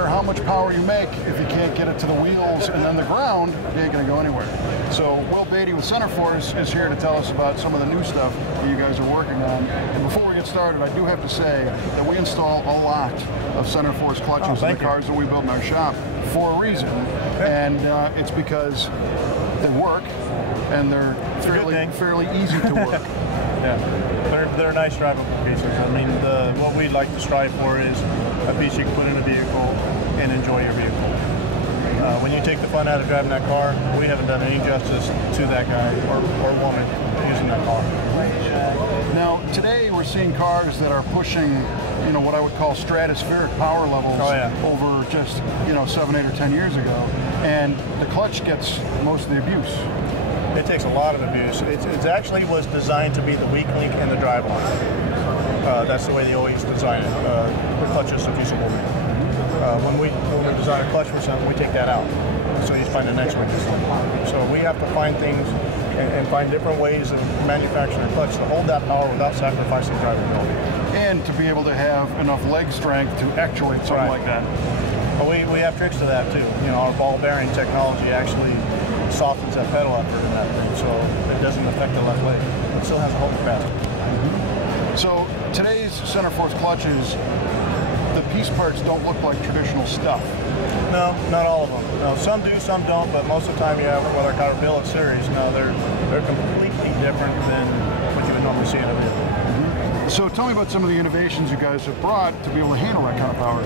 matter how much power you make, if you can't get it to the wheels and then the ground, you ain't gonna go anywhere. So Will Beatty with Centerforce is here to tell us about some of the new stuff that you guys are working on. And before we get started, I do have to say that we install a lot of Centerforce clutches in the cars that we build in our shop for a reason. And it's because they work and they're fairly easy to work. Yeah, they're nice drivable pieces. I mean, what we'd like to strive for is a piece you can put in a vehicle and enjoy your vehicle. When you take the fun out of driving that car, we haven't done any justice to that guy or woman using that car. Now, today we're seeing cars that are pushing, you know, what I would call stratospheric power levels over just, 7, 8, or 10 years ago, and the clutch gets most of the abuse. It takes a lot of abuse. It actually was designed to be the weak link in the driveline. That's the way they always design it. The clutch is diffusible. When we design a clutch for something, we take that out. So you find the next one. So we have to find things and find different ways of manufacturing a clutch to hold that power without sacrificing drivability. And to be able to have enough leg strength to actuate something like that. But we have tricks to that too. Our ball bearing technology actually softens that pedal effort in that thing, so it doesn't affect the left leg. It still has a hold capacity. So today's Centerforce clutches, the piece parts don't look like traditional stuff. No, not all of them. No, some do, some don't, but most of the time you have, with our kind of billet series, no, they're completely different than what you would normally see in a vehicle. So tell me about some of the innovations you guys have brought to be able to handle that kind of power.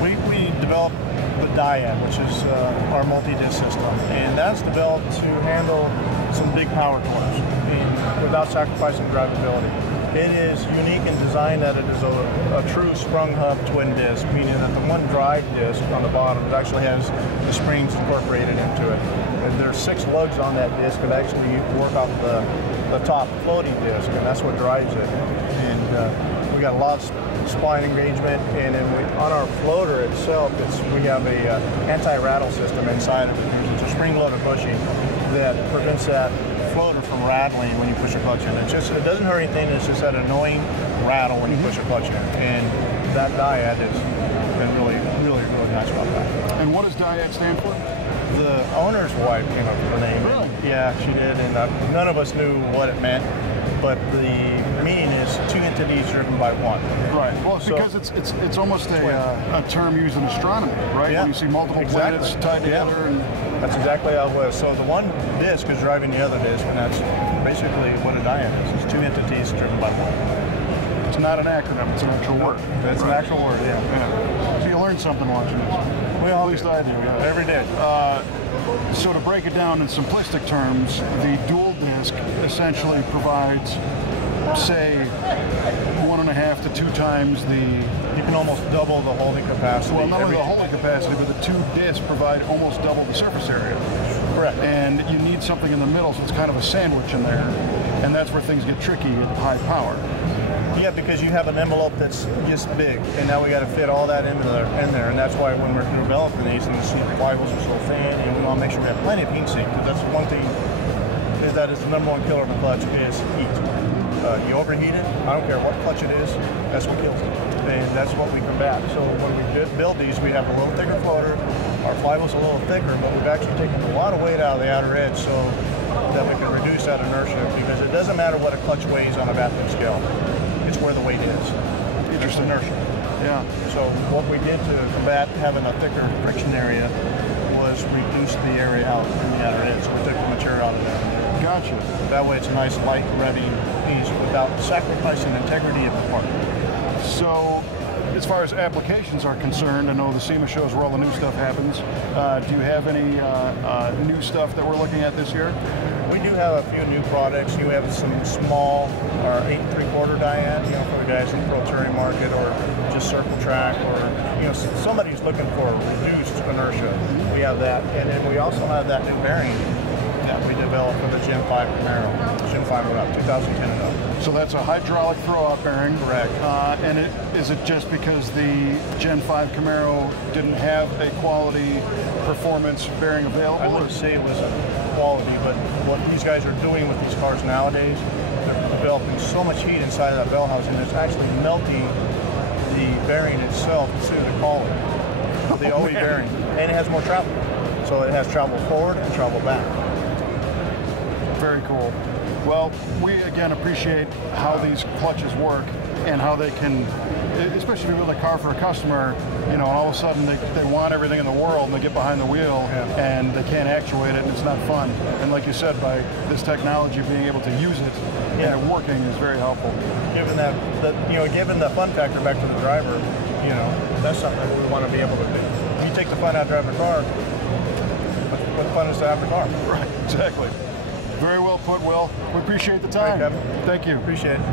We developed the DYAD, which is our multi-disc system, and that's developed to handle some big power torques without sacrificing drivability. It is unique in design that it is a true sprung hub twin disc, meaning that the one drive disc on the bottom, it actually has the springs incorporated into it. And there's 6 lugs on that disc that actually work off the top floating disc, and that's what drives it. And we got a lot of spline engagement, and then on our floater itself, we have a anti-rattle system inside of it. It's a spring-loaded bushing that prevents that floater from rattling when you push a clutch in. It doesn't hurt anything. It's just that annoying rattle when you push a clutch in, and that DYAD has been really nice about that. And what does DYAD stand for? The owner's wife came up with the name. Really? Yeah, she did, and none of us knew what it meant. But the meaning is 2 entities driven by one. Right. Well, because it's almost a term used in astronomy, right? Yeah. When you see multiple planets tied together. And that's exactly how it was. So the one disc is driving the other disc, and that's basically what a DYAD is. It's 2 entities driven by one. It's not an acronym, it's an actual word. That's an actual word, yeah. So you learned something watching this. Well, at least I do. Every day. So to break it down in simplistic terms, the dual disc essentially provides, say, 1.5 to 2 times the... You can almost double the holding capacity. Well, not only the holding capacity, but the 2 discs provide almost double the surface area. Correct. And you need something in the middle, so it's kind of a sandwich in there. And that's where things get tricky at high power. Yeah, because you have an envelope that's just big, and now we got to fit all that in there, and that's why when we're developing these, and the seat flywheels are so thin, and we want to make sure we have plenty of heat sink, because that's one thing is that is the #1 killer of the clutch is heat. You overheat it, I don't care what clutch it is, that's what kills it, and that's what we combat. So when we build these, we have a little thicker floater, our flywheel's a little thicker, but we've actually taken a lot of weight out of the outer edge so that we can reduce that inertia, because it doesn't matter what a clutch weighs on a vacuum scale. It's where the weight is. It's inertia. Yeah. So what we did to combat having a thicker friction area was reduce the area out in the outer edge. So we took the material out of there. Gotcha. That way it's a nice light revving piece without sacrificing the integrity of the part. So as far as applications are concerned, I know the SEMA shows where all the new stuff happens. Do you have any new stuff that we're looking at this year? We do have a few new products. You have some small, or 8 3/4 DYAD, for the guys in the pro touring market, or just circle track, or somebody who's looking for reduced inertia. We have that, and then we also have that new bearing that we developed for the Gen 5 Camaro. Gen 5 went up 2010 and up. So that's a hydraulic throw-out bearing. Correct. And is it just because the Gen 5 Camaro didn't have a quality performance bearing available? I wouldn't say it was a quality, but what these guys are doing with these cars nowadays, they're developing so much heat inside of that bell housing, it's actually melting the bearing itself to the collar. the OE bearing, and it has more travel. So it has travel forward and travel back. Very cool. Well, we again appreciate how these clutches work and how they can, especially if you build a car for a customer, you know, and all of a sudden they want everything in the world and they get behind the wheel and they can't actuate it and it's not fun. And like you said, by this technology being able to use it and it working is very helpful. Given that, given the fun factor back to the driver, you know, that's something that we want to be able to do. If you take the fun out of driving a car, what fun is to have the car? Right, exactly. Very well put, Will. We appreciate the time. Right, Kevin. Thank you. Appreciate it.